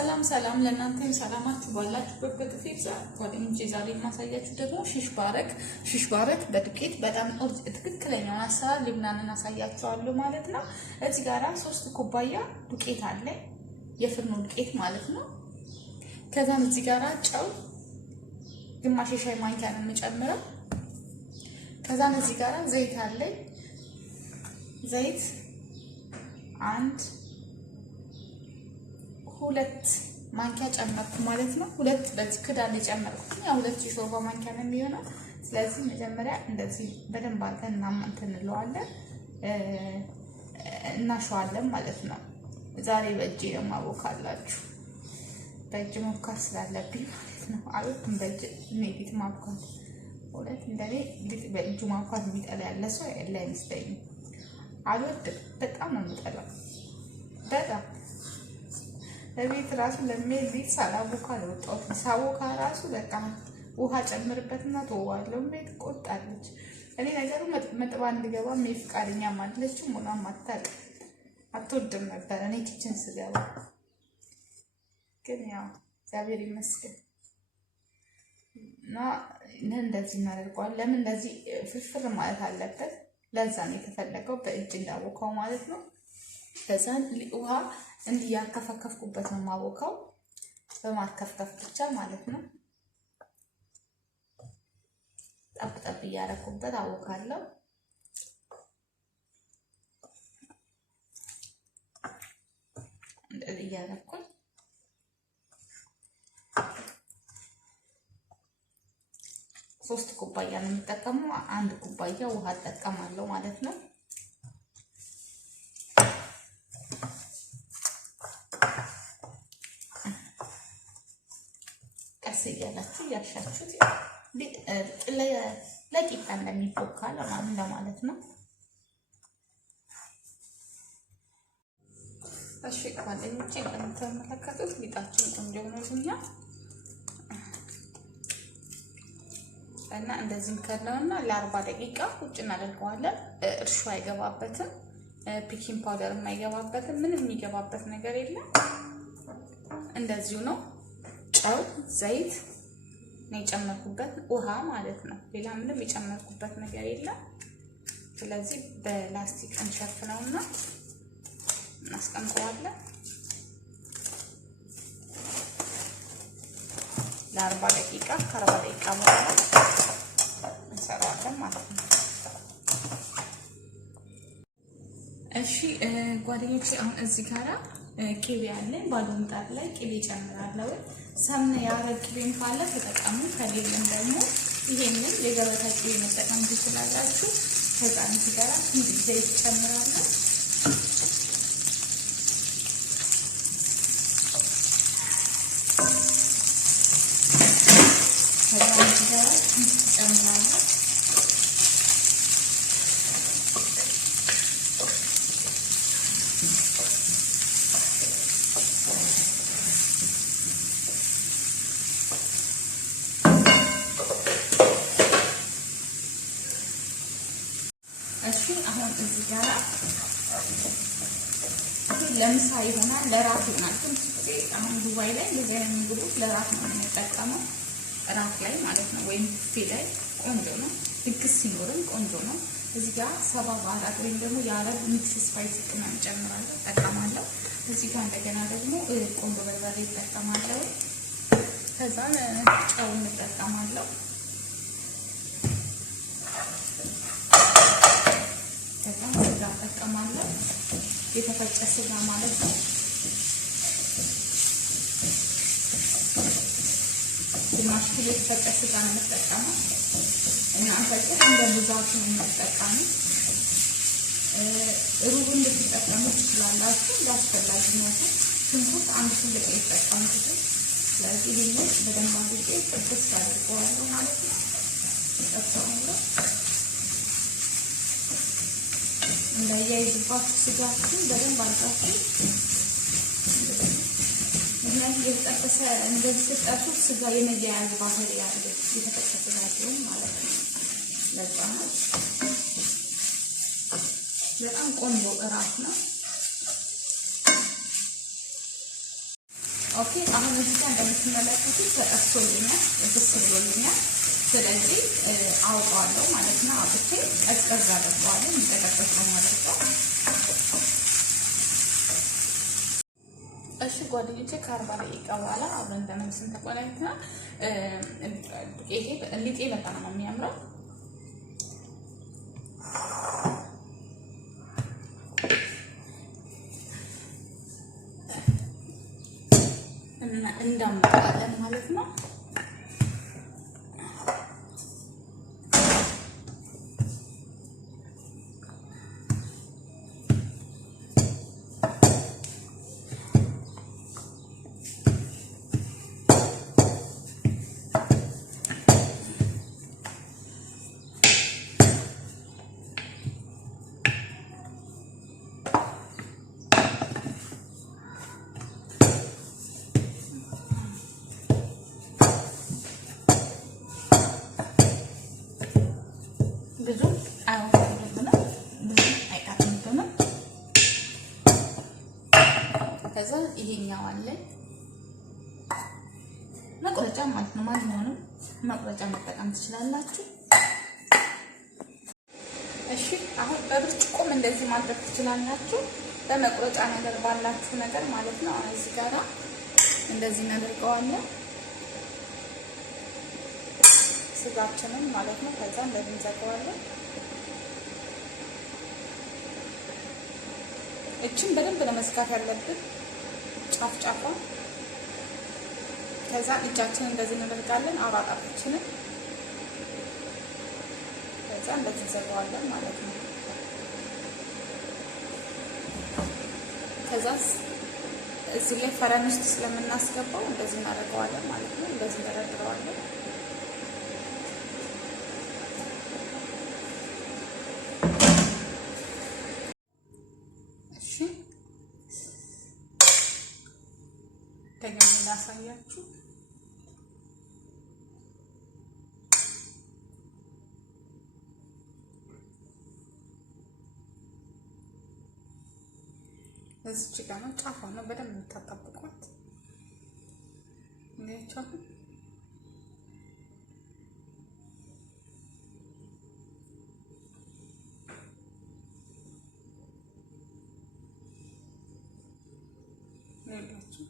ሰላም ሰላም ለእናንተም ሰላማችሁ ባላችሁበት በጥፊት ጓደኞቼ ዛሬ ማሳያችሁ ደግሞ ሽሽ ባረክ በዱቄት በጣም ትክክለኛውን አሰራር ሊብናንን አሳያችኋለሁ ማለት ነው። እዚህ ጋራ 3 ኩባያ ዱቄት አለ የፍርኖ ዱቄት ማለት ነው። ከዛም እዚህ ጋራ ጨው ግማሽ ሻይ ማንኪያ ነው የምጨምረው። ከዛም እዚህ ጋራ ዘይት አለ ዘይት 2 ማንኪያ ጨመርኩ ማለት ነው። 2 በዚህ ክዳን ጨመርኩት ያው 2 ሾርባ ማንኪያ ነው የሚሆነው። ስለዚህ መጀመሪያ እንደዚህ በደንብ አድርገን እንለዋለን እናሸዋለን ማለት ነው። ዛሬ በእጄ ማቦካላችሁ በእጅ መብካት ስላለብኝ ማለት ነው። አልወድም በእጅ ኔት ማብካት ወለት እንደኔ በእጅ ማብካት የሚጠላ ያለ ሰው ያለ አይመስለኝም። አልወድም በጣም ነው የምጠላው በጣም ለቤት ራሱ ለምን ሳላቦካ ለወጣው ሳቦካ ራሱ በቃ ውሃ ጨምርበትና ተዋለው ቤት ቆጣለች። እኔ ነገሩ መጥባ እንድገባ ፍቃደኛ ማለችው ምናምን አትወድም ነበር እኔ ኪችን ስገባ። ግን ያው እግዚአብሔር ይመስገን እና እንደዚህ እናደርገዋለን። ለምን እንደዚህ ፍርፍር ማለት አለበት ለዛ ነው የተፈለገው በእጅ እንዳቦካው ማለት ነው። ከዛን ውሃ እንዲያከፈከፍኩበት ነው ማቦካው በማከፍከፍ ብቻ ማለት ነው። ጠብጠብ እያረኩበት አቦካለሁ። እንደዚህ እያረኩኝ 3 ኩባያ ነው የምጠቀመው። 1 ኩባያ ውሃ እጠቀማለሁ ማለት ነው። ቀስ እያላችሁ ያሻችሁት ለቂጣ እንደሚቦካ ለማለት ነው። እሺ ጓደኞቼ እንደምትመለከቱት ሊጣችን ቆንጆ ሆኖልኛል እና እንደዚህ ከነውና ለ40 ደቂቃ ቁጭ እናደርገዋለን። እርሾ አይገባበትም፣ ፒኪንግ ፓውደር አይገባበትም፣ ምንም የሚገባበት ነገር የለም። እንደዚሁ ነው። ጨው ዘይት ነው የጨመርኩበት ውሃ ማለት ነው። ሌላ ምንም የጨመርኩበት ነገር የለም። ስለዚህ በላስቲክ እንሸፍነውና እናስቀምጠዋለን ለ40 ደቂቃ። ከ40 ደቂቃ በኋላ እንሰራዋለን ማለት ነው። እሺ ጓደኞቼ አሁን እዚህ ጋራ ቅቤ አለኝ ባዶ ምጣድ ላይ ቅቤ ጨምራለሁ። ሰምነ ያረግ ቅቤን ካለ ተጠቀሙ፣ ከሌለም ደግሞ ይሄንን የገበታ ቅቤ መጠቀም ትችላላችሁ። ከዛን እዚህ ጋራ ትንሽ ዘይት ጨምራለሁ። ከዛን እዚህ ጋራ ትንሽ ጨምራለሁ። እሺ አሁን እዚህ ጋር ለምሳ ይሆናል ለራት ይሆናል። ግን አሁን ዱባይ ላይ እንደዚህ አይነት ምግቦች ለራት ነው የምንጠቀመው፣ ራት ላይ ማለት ነው። ወይም ቡፌ ላይ ቆንጆ ነው፣ ድግስ ሲኖርም ቆንጆ ነው። እዚህ ጋር 70 ባህራት ወይም ደግሞ የአረብ ሚክስ ስፓይስ ቅመም ጨምራለሁ እጠቀማለሁ። እዚህ ጋር እንደገና ደግሞ ቆንጆ በርበሬ እጠቀማለሁ። ከዛ ጨው እጠቀማለሁ። ከዛም ስጋ እጠቀማለሁ፣ የተፈጨ ስጋ ማለት ነው። ግማሽ ኪሎ የተፈጨ ስጋ ነው የምጠቀመው። እናንተ ግን እንደ ብዛቱ ነው የምትጠቀሙት። ሩቡን ልትጠቀሙ ትችላላችሁ እንዳስፈላጊነቱ። ሽንኩርት 1 ትልቅ የተጠቀምኩት። ስለዚህ ይሄንን በደንብ አድርጌ ጥብስ አድርገዋለሁ ማለት ነው። እጠብሰዋለሁ እንዳያይዝባችሁ ስጋችሁን በደንብ አድርጋችሁ። ምክንያቱም የተጠበሰ እንደዚህ ስትጠብሱት ስጋ የመያያዝ ባህሪ ያለው የተፈጨ ስጋ ሲሆን ማለት ነው። ለዛ ነው በጣም ቆንጆ እራት ነው። ኦኬ አሁን እዚህ ጋር እንደምትመለከቱት ተጠብሶልኛል፣ ደስ ብሎልኛል። ስለዚህ አውቀዋለሁ ማለት ነው። አብቼ ቀዝቀዝ አደርገዋለሁ። የሚጠቀጠቅ ነው ማለት ነው። እሺ ጓደኞቼ ከ40 ደቂቃ በኋላ አብረን ተመልሰን ተቆላልተናል። ሊጤ በጣም ነው የሚያምረው። እና እንዳምጣለን ማለት ነው። ብዙ አይወጣልንም፣ ብዙ አይቃጥልብንም። ከዛ ይሄኛው አለ መቁረጫ ማለት ነው። ማንኛውንም መቁረጫ መጠቀም ትችላላችሁ። እሺ አሁን በብርጭቆም እንደዚህ ማድረግ ትችላላችሁ፣ በመቁረጫ ነገር ባላችሁ ነገር ማለት ነው። አሁን እዚህ ጋር እንደዚህ እናደርገዋለን ስጋችንን ማለት ነው። ከዛ እንደዚህ እንዘጋዋለን። እችን በደንብ ለመዝጋት ያለብን ጫፍ ጫፏ። ከዛ እጃችንን እንደዚህ እናደርጋለን፣ አውራጣችንን ከዛ እንደዚህ እንዘጋዋለን ማለት ነው። ከዛ እዚህ ላይ ፈረን ውስጥ ስለምናስገባው እንደዚህ እናደርገዋለን ማለት ነው። እንደዚህ እንደረድረዋለን። ደግሜ ላሳያችሁ። እዚች ጋር ነው ጫፏ ነው በደንብ የምታጣብቋት። እንዴቻው ነውላችሁ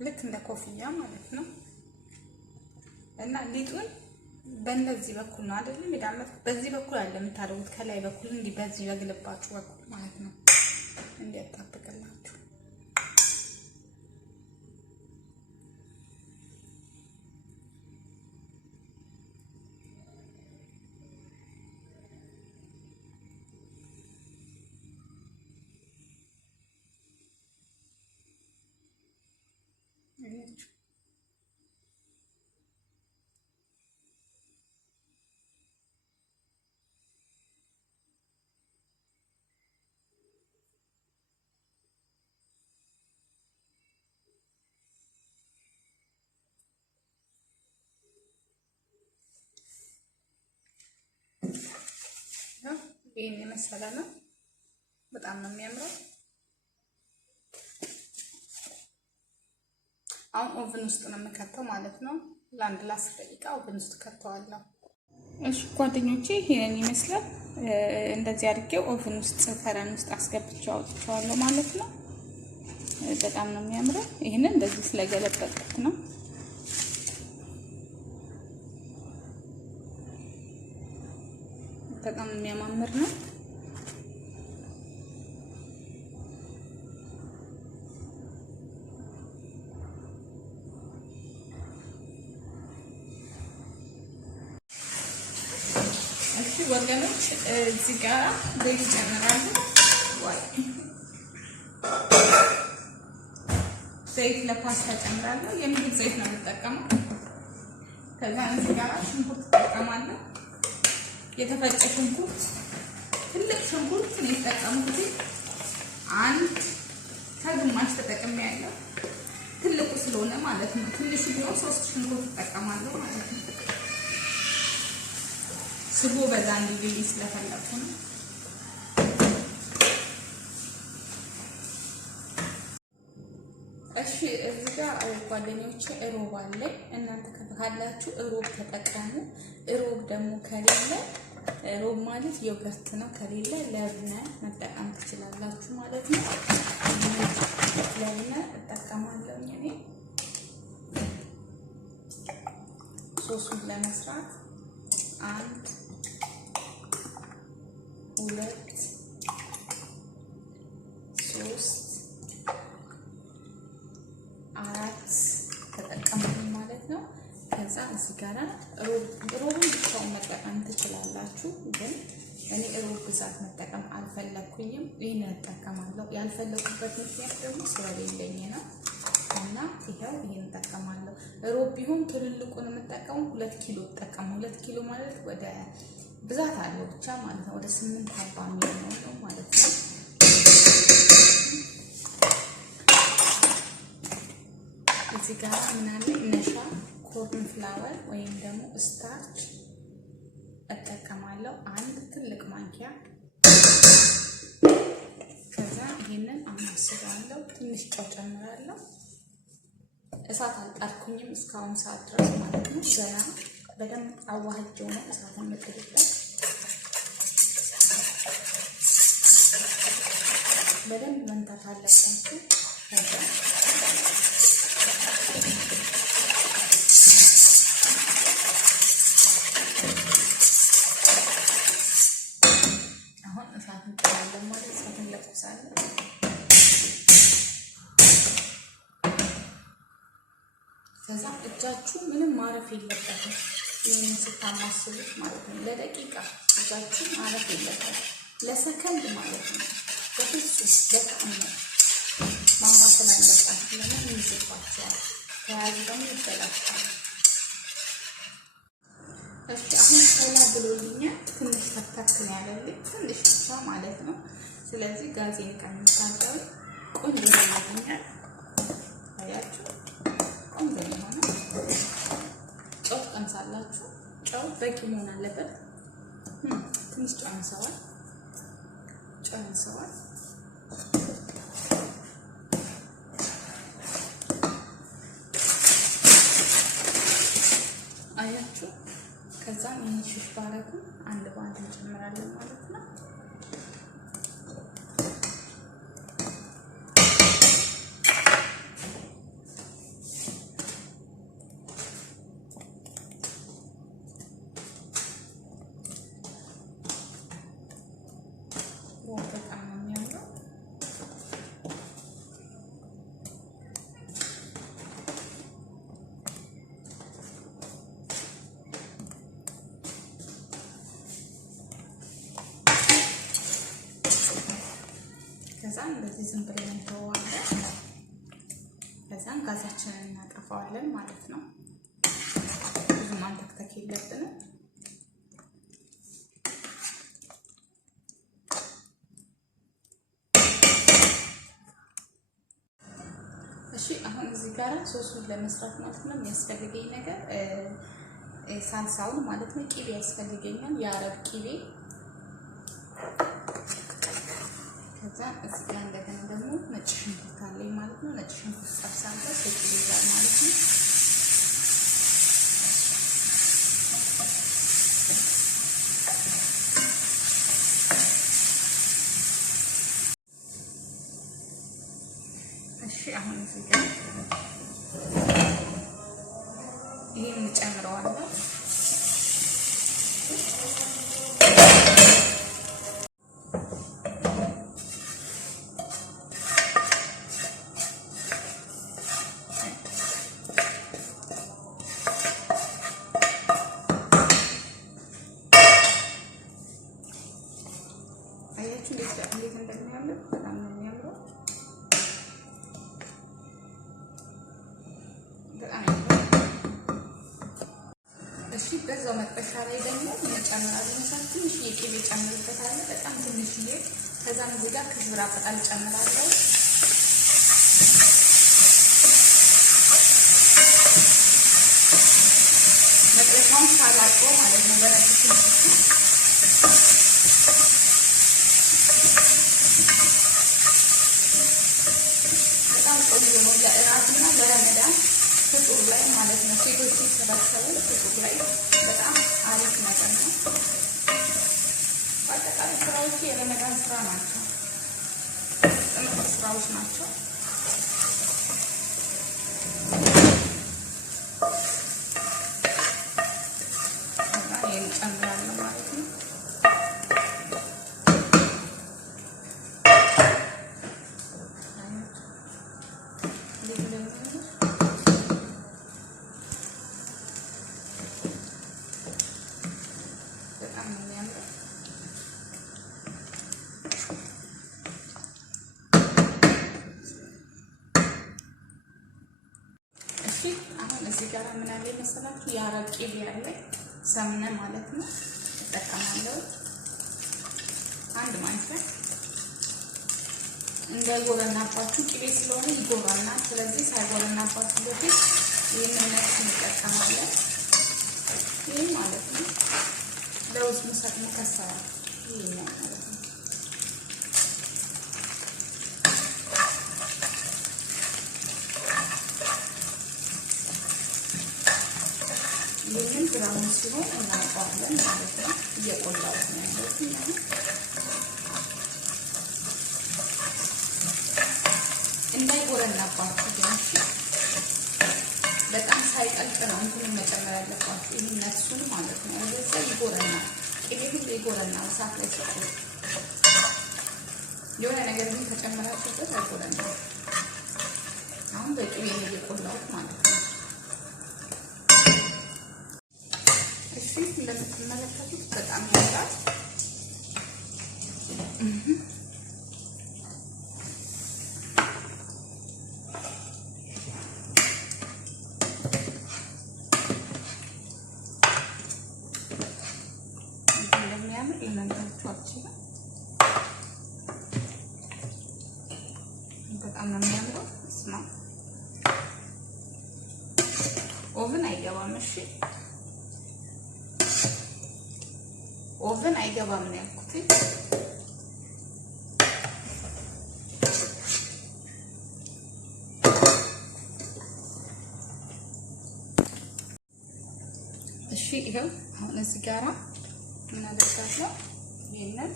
ልክ እንደ ኮፍያ ማለት ነው። እና ሊጡን በእንደዚህ በኩል ነው አይደል የሚዳመጥ፣ በዚህ በኩል አለ የምታደርጉት፣ ከላይ በኩል እንዲህ በዚህ በግልባጩ በኩል ማለት ነው እንዲያጣብቅላችሁ። ይሄን የመሰለ ነው። በጣም ነው የሚያምረው። አሁን ኦቨን ውስጥ ነው የምከተው ማለት ነው። ለአንድ ለ10 ደቂቃ ኦቨን ውስጥ ከተዋለሁ። እሺ ጓደኞቼ ይሄን ይመስላል። እንደዚህ አድርጌው ኦቨን ውስጥ ፈረን ውስጥ አስገብቼው አውጥቼዋለሁ ማለት ነው። በጣም ነው የሚያምረው። ይሄንን እንደዚህ ስለገለበጥኩት ነው። በጣም የሚያማምር ነው። እሺ ወገኖች እዚህ ጋር ዘይት ጨምራለሁ። ዘይት ለፓስታ ጨምራለሁ። የምግብ ዘይት ነው የምጠቀመው። ከዛ እዚህ ጋር ሽንኩርት እጠቀማለሁ። የተፈጨ ሽንኩርት፣ ትልቅ ሽንኩርት ነው የተጠቀምኩት። አንድ ከግማሽ ተጠቅሜያለሁ፣ ትልቁ ስለሆነ ማለት ነው። ትንሹ ቢሆን 3 ሽንኩርት እጠቀማለሁ ማለት ነው። ስጎ በዛ እንዲልኝ ስለፈለኩ ነው። ጓደኞቼ እሮብ አለ። እናንተ ካላችሁ እሮብ ተጠቀሙ። እሮብ ደግሞ ከሌለ ሮብ ማለት ዮገርት ነው። ከሌለ ለብነ መጠቀም ትችላላችሁ ማለት ነው። ለብነ እጠቀማለሁ እኔ ሶሱን ለመስራት 1 2 3 4 ተጠቀምኩኝ ማለት ነው። ከዛ እዚህ ጋራ ሮቡን ብቻውን መጠቀም ትችላላችሁ፣ ግን እኔ ሮብ ብዛት መጠቀም አልፈለኩኝም። ይሄን እጠቀማለሁ። ያልፈለኩበት ምክንያት ደግሞ ስለሌለኝ ነው እና ይሄው ይሄን እጠቀማለሁ። ሮብ ቢሆን ትልልቁን የምጠቀመው 2 ኪሎ እጠቀም። 2 ኪሎ ማለት ወደ ብዛት አለው ብቻ ማለት ነው። ወደ 8 ሀባ የሚሆነው ነው ማለት ነው። እዚህ ጋር ምናምን ነሻ ኮርን ፍላወር ወይም ደግሞ ስታርች እጠቀማለሁ 1 ትልቅ ማንኪያ። ከዛ ይሄንን አማስላለሁ። ትንሽ ጨው ጨምራለሁ። እሳት አልጣድኩኝም እስካሁን ሰዓት ድረስ ማለት ነው። ዘና በደንብ አዋህጄው ነው እሳትን የምጥድበት። በደንብ መንታት አለባችሁ። ከዛ አሁን እሳትን ጥላለን ማለት እሳትን ለኩሳለን። ከዛ እጃችሁ ምንም ማረፍ የለበትም። ይህንን ስታማስሉት ማለት ነው። ለደቂቃ እጃችሁ ማረፍ የለበትም፣ ለሰከንድ ማለት ነው። በፍጹም በጣም ነው ማማሰል አለባችሁ። ለምን ይይዝባችኋል፣ ከያዙ ደግሞ ይበላችኋል። እሺ አሁን ሰላ ብሎልኛል። ትንሽ ተክተክ ነው ያለልኝ፣ ትንሽ ብቻ ማለት ነው። ስለዚህ ጋዜን ቀንሳለሁ። ቆንጆ ያለኛል። አያችሁ ቆንጆ የሆነ ጨው ቀምሳላችሁ። ጨው በቂ መሆን አለበት። ትንሽ ጨው አንሰዋል። አያችሁ። ከዛም ይህን ሽሽ ባረጉ አንድ በአንድ እንጨምራለን ማለት ነው። በጣም ነው የሚያምረው። ከዛም እንደዚህ ዝም ብለን እንተዋለን። ከዛም ጋዛችንን እናጠፋዋለን ማለት ነው። ብዙ ማንተክተክ የለብንም። እሺ አሁን እዚህ ጋር ሶሱን ለመስራት ማለት ነው የሚያስፈልገኝ ነገር ሳልሳውን ማለት ነው ቂቤ ያስፈልገኛል፣ የአረብ ቂቤ። ከዛ እዚህ ጋር እንደገና ደግሞ ነጭ ሽንኩርት አለኝ ማለት ነው። ነጭ ሽንኩርት ጠብሳለሁ ከቂቤ ጋር ማለት ነው። እሺ አሁን እዚህ ጋር ይሄን እንጨምረዋለን። አያችሁ እንዴት እንደሚያምር በጣም ነው የሚያምረው። እሺ በዛው መጥበሻ ላይ ደግሞ እንጨምራለን። ትንሽ የቅቤ ጨምርበታለሁ፣ በጣም ትንሽዬ። ከዛም እዚህ ጋር ክዝብራ ቅጠል ጨምራለሁ። መጥበሻውን ሳላቀው ማለት ነው በነጭ ሽንኩርት በጣም ቆንጆ ነው። ለእራትና ለረመዳን ፍጡር ላይ ማለት ነው። ሴቶች ሲሰበሰቡ ፍጡር ላይ በጣም አሪፍ ነገር ነው። በአጠቃላይ ስራዎች የረመዳን ስራ ናቸው፣ ጥምር ስራዎች ናቸው። ይሄን ጨምራለሁ ማለት ነው። አሁን እዚህ ጋር ምን አለ መሰላችሁ? የአረብ ቅቤ ያለ ሰምነ ማለት ነው እጠቀማለሁ። አንድ ማንኪያ እንዳይጎረናባችሁ፣ ቅቤ ስለሆነ ይጎራናል። ስለዚህ ሳይጎረናባችሁ በፊት ይህንን ነጭ እንጠቀማለን። ይህ ማለት ነው ለውዝ ሙሰጥ ሙከሰራ ይህ ማለት ነው። ይህንን ብራውን ሲሆን እናውቀዋለን ማለት ነው። እየቆላሁት ነው ያለሁት እንዳይጎረናባችሁ ግን በጣም ሳይቀልጥ ነው እንትኑን መጨመር ያለባችሁ። ይህ ነሱን ማለት ነው። እንደዛ ይጎረናል፣ ቅቤ ሁሉ ይጎረናል። እሳት ላይ ሲሆን የሆነ ነገር ግን ተጨመራችሁበት አይጎረናል። አሁን በቅቤ እየቆላሁት ማለት ነው። እንደምትመለከቱት በጣም ያምራል። እንደሚያምር ልነግራችሁ በጣም ነው የሚያምረው። ስማ ኦቨን አይገባም። እሺ ኦቨን አይገባም ነው ያልኩት። እሺ ይሄው አሁን እዚህ ጋራ ምን አደርጋለሁ? ይሄንን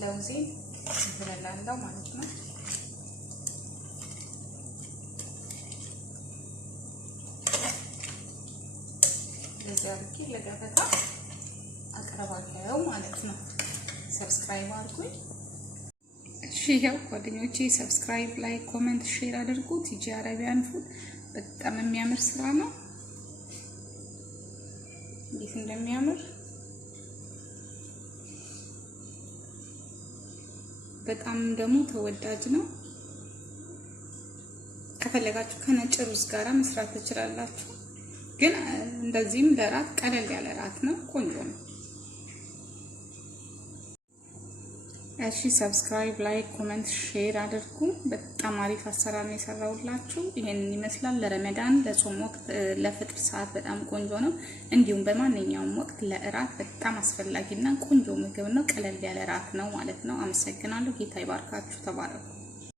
ለውዜን እበላለሁ ማለት ነው። ለዚህ አድርጌ ለገበታ አቀርባለሁ ማለት ነው። ሰብስክራይብ አድርጉኝ። እሺ ይሄው ጓደኞቼ ሰብስክራይብ፣ ላይክ፣ ኮሜንት፣ ሼር አድርጉ። ቲጂ አረቢያን ፉድ በጣም የሚያምር ስራ ነው። እንዴት እንደሚያምር በጣም ደግሞ ተወዳጅ ነው። ከፈለጋችሁ ከነጭ ሩዝ ጋራ መስራት ትችላላችሁ። ግን እንደዚህም ለራት ቀለል ያለ ራት ነው። ቆንጆ ነው። እሺ ሰብስክራይብ፣ ላይክ፣ ኮሜንት፣ ሼር አድርጉ። በጣም አሪፍ አሰራር ነው የሰራሁላችሁ። ይሄንን ይመስላል። ለረመዳን ለጾም ወቅት ለፍጥር ሰዓት በጣም ቆንጆ ነው። እንዲሁም በማንኛውም ወቅት ለእራት በጣም አስፈላጊና ቆንጆ ምግብ ነው። ቀለል ያለ ራት ነው ማለት ነው። አመሰግናለሁ። ጌታ ይባርካችሁ። ተባረኩ።